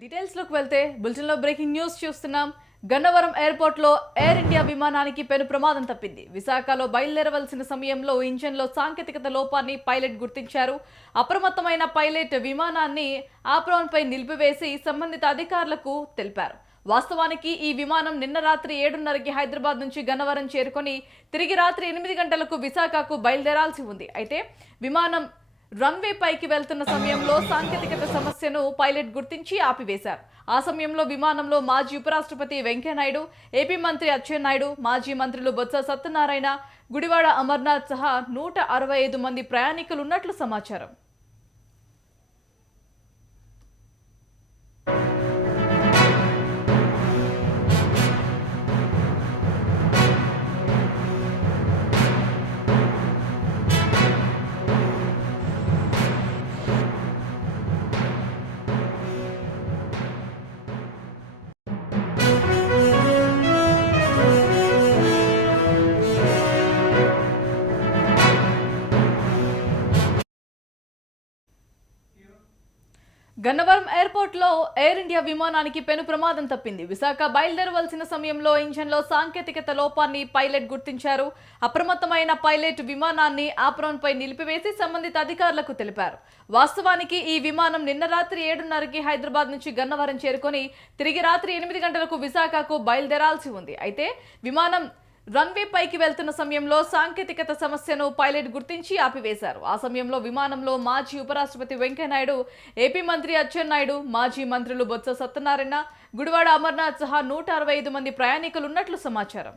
Details లోకి వెళ్తే bulletin లో బ్రేకింగ్ న్యూస్ చూస్తున్నాం. గన్నవరం ఎయిర్పోర్ట్ లో ఎయిర్ ఇండియా విమానానికి పెను ప్రమాదం తప్పింది. విశాఖలో బయలుదేరవలసిన సమయంలో ఇంజన్ లో సాంకేతికత లోపాన్ని పైలట్ గుర్తించారు. అప్రమత్తమైన పైలట్ విమానాన్ని ఆప్రాన్ పై నిలిపివేసి సంబంధిత అధికారులకు తెలిపారు. వాస్తవానికి ఈ విమానం నిన్న రాత్రి 7:30కి హైదరాబాద్ నుంచి గన్నవరం చేరుకొని తిరిగి రాత్రి 8 గంటలకు విశాఖకు బయలుదేరాల్సి ఉంది. అయితే విమానం రన్వే పైకి వెళ్తున్న సమయంలో సాంకేతికత సమస్యను పైలట్ గుర్తించి ఆపివేశారు. ఆ సమయంలో విమానంలో మాజీ ఉపరాష్ట్రపతి వెంకయ్యనాయుడు, ఏపీ మంత్రి అచ్చెన్నాయుడు, మాజీ మంత్రులు బొత్స సత్యనారాయణ, గుడివాడ అమర్నాథ్ సహా 165 మంది ప్రయాణికులు ఉన్నట్లు సమాచారం. గన్నవరం ఎయిర్పోర్ట్ లో ఎయిర్ ఇండియా విమానానికి పెను ప్రమాదం తప్పింది. విశాఖ బయలుదేరవలసిన సమయంలో ఇంజన్ లో సాంకేతికత లోపాన్ని పైలట్ గుర్తించారు. అప్రమత్తమైన పైలట్ విమానాన్ని ఆప్రాన్ పై నిలిపివేసి సంబంధిత అధికారులకు తెలిపారు. వాస్తవానికి ఈ విమానం నిన్న రాత్రి 7:30కి హైదరాబాద్ నుంచి గన్నవరం చేరుకొని తిరిగి రాత్రి 8 గంటలకు విశాఖకు బయలుదేరాల్సి ఉంది. అయితే విమానం రన్వే పైకి వెళ్తున్న సమయంలో సాంకేతికత సమస్యను పైలట్ గుర్తించి ఆపివేశారు. ఆ సమయంలో విమానంలో మాజీ ఉపరాష్ట్రపతి వెంకయ్యనాయుడు, ఏపీ మంత్రి అచ్చెన్నాయుడు, మాజీ మంత్రులు బొత్స సత్యనారాయణ, గుడివాడ అమర్నాథ్ సహా 165 మంది ప్రయాణికులు ఉన్నట్లు సమాచారం.